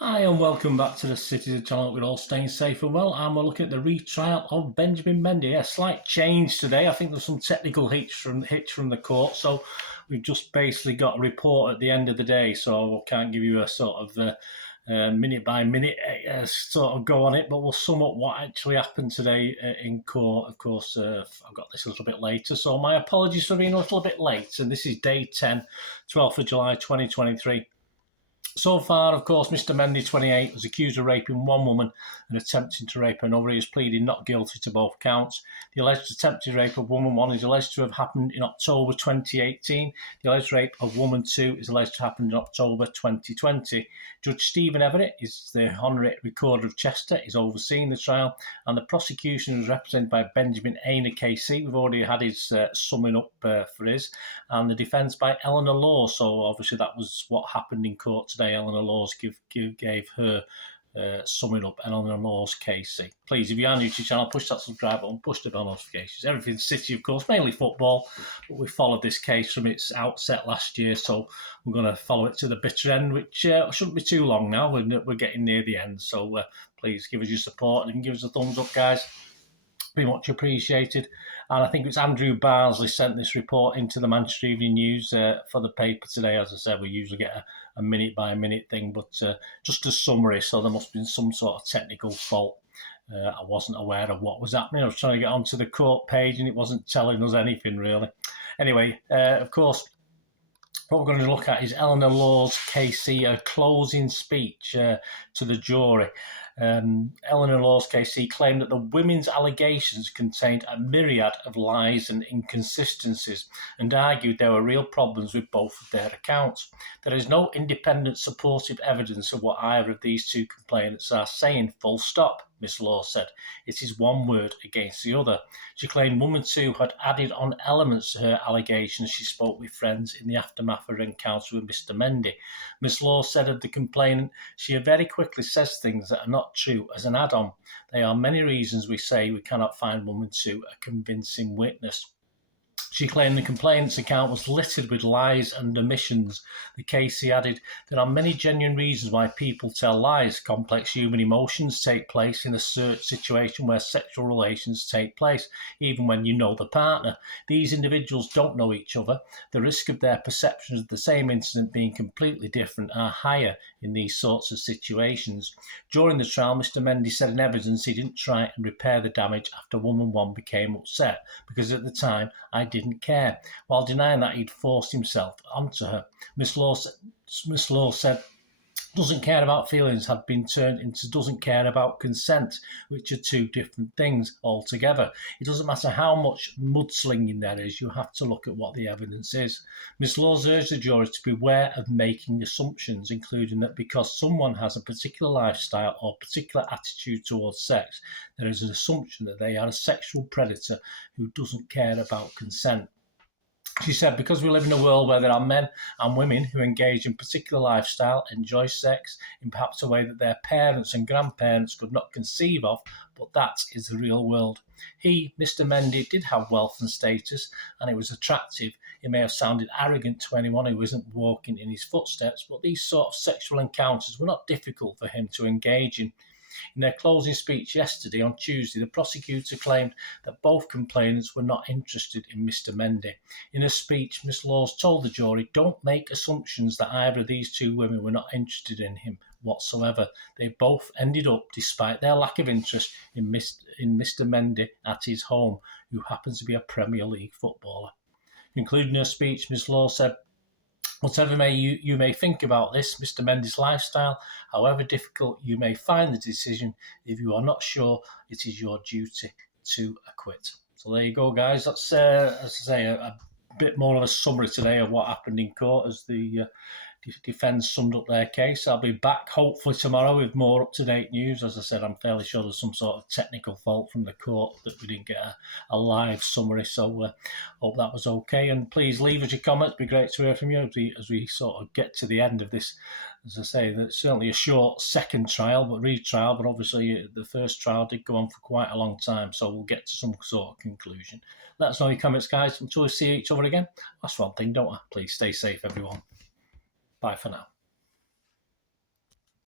Hi and welcome back to the Citytilidie channel. We're all staying safe and well, and we're looking at the retrial of Benjamin Mendy. A slight change today. I think there's some technical hitch from the court, so we've just basically got a report at the end of the day. So I can't give you a sort of minute by minute sort of go on it, but we'll sum up what actually happened today in court. Of course, I've got this a little bit later, so my apologies for being a little bit late. And this is day 10, 12th of July 2023. So far, of course, Mr. Mendy, 28, was accused of raping one woman and attempting to rape another. He has pleaded not guilty to both counts. The alleged attempted rape of woman 1 is alleged to have happened in October 2018. The alleged rape of woman 2 is alleged to have happened in October 2020. Judge Stephen Everett is the Honorary Recorder of Chester, is overseeing the trial, and the prosecution is represented by Benjamin Aina KC. We've already had his summing up for his, and the defence by Eleanor Law. So obviously that was what happened in court today. Eleanor Laws gave her summing up Eleanor Laws case. Please, if you are new to the channel, push that subscribe button, push the bell notifications. Everything's City, of course, mainly football, but we followed this case from its outset last year, so we're going to follow it to the bitter end, which shouldn't be too long now. We're getting near the end, so please give us your support, and you can give us a thumbs up, guys. Be much appreciated. And I think it's Andrew Barnsley sent this report into the Manchester Evening News for the paper today. As I said, we usually get a minute by minute thing, but just a summary. So there must have been some sort of technical fault. I wasn't aware of what was happening. I was trying to get onto the court page and it wasn't telling us anything really. Anyway, of course, what we're going to look at is Eleanor Law's KC, closing speech to the jury. Eleanor Law's KC claimed that the women's allegations contained a myriad of lies and inconsistencies and argued there were real problems with both of their accounts. There is no independent supportive evidence of what either of these two complainants are saying, full stop, Miss Law said. It is one word against the other. She claimed woman 2 had added on elements to her allegations. She spoke with friends in the aftermath of her encounter with Mr. Mendy. Miss Law said of the complainant, she very quickly says things that are not true as an add-on. There are many reasons we say we cannot find woman 2 a convincing witness. She claimed the complainant's account was littered with lies and omissions. The KC added, there are many genuine reasons why people tell lies. Complex human emotions take place in a search situation where sexual relations take place, even when you know the partner. These individuals don't know each other. The risk of their perceptions of the same incident being completely different are higher in these sorts of situations. During the trial, Mr. Mendy said in evidence he didn't try and repair the damage after woman 1 became upset, because at the time I didn't care, while denying that he'd forced himself onto her. Miss Law said doesn't care about feelings had been turned into doesn't care about consent, which are two different things altogether. It doesn't matter how much mudslinging there is, you have to look at what the evidence is. Miss Laws urged the jury to beware of making assumptions, including that because someone has a particular lifestyle or particular attitude towards sex, there is an assumption that they are a sexual predator who doesn't care about consent. She said, because we live in a world where there are men and women who engage in particular lifestyle, enjoy sex in perhaps a way that their parents and grandparents could not conceive of, but that is the real world. He, Mr. Mendy, did have wealth and status, and it was attractive. It may have sounded arrogant to anyone who isn't walking in his footsteps, but these sort of sexual encounters were not difficult for him to engage in. In their closing speech yesterday, on Tuesday, the prosecutor claimed that both complainants were not interested in Mr. Mendy. In her speech, Miss Laws told the jury, don't make assumptions that either of these two women were not interested in him whatsoever. They both ended up, despite their lack of interest, in Mr. Mendy at his home, who happens to be a Premier League footballer. Concluding her speech, Miss Laws said, whatever you may think about this, Mr. Mendy's lifestyle, however difficult you may find the decision, if you are not sure, it is your duty to acquit. So there you go, guys. That's, as I say, a bit more of a summary today of what happened in court as the defence summed up their case. I'll be back hopefully tomorrow with more up-to-date news. As I said, I'm fairly sure there's some sort of technical fault from the court that we didn't get a live summary, so hope that was okay. And please leave us your comments. It'd be great to hear from you as we sort of get to the end of this. As I say, that's certainly a short second trial, but retrial, but obviously the first trial did go on for quite a long time, so we'll get to some sort of conclusion. Let us know in your comments, guys. Until we see each other again, that's one thing, don't I? Please stay safe, everyone. Bye for now.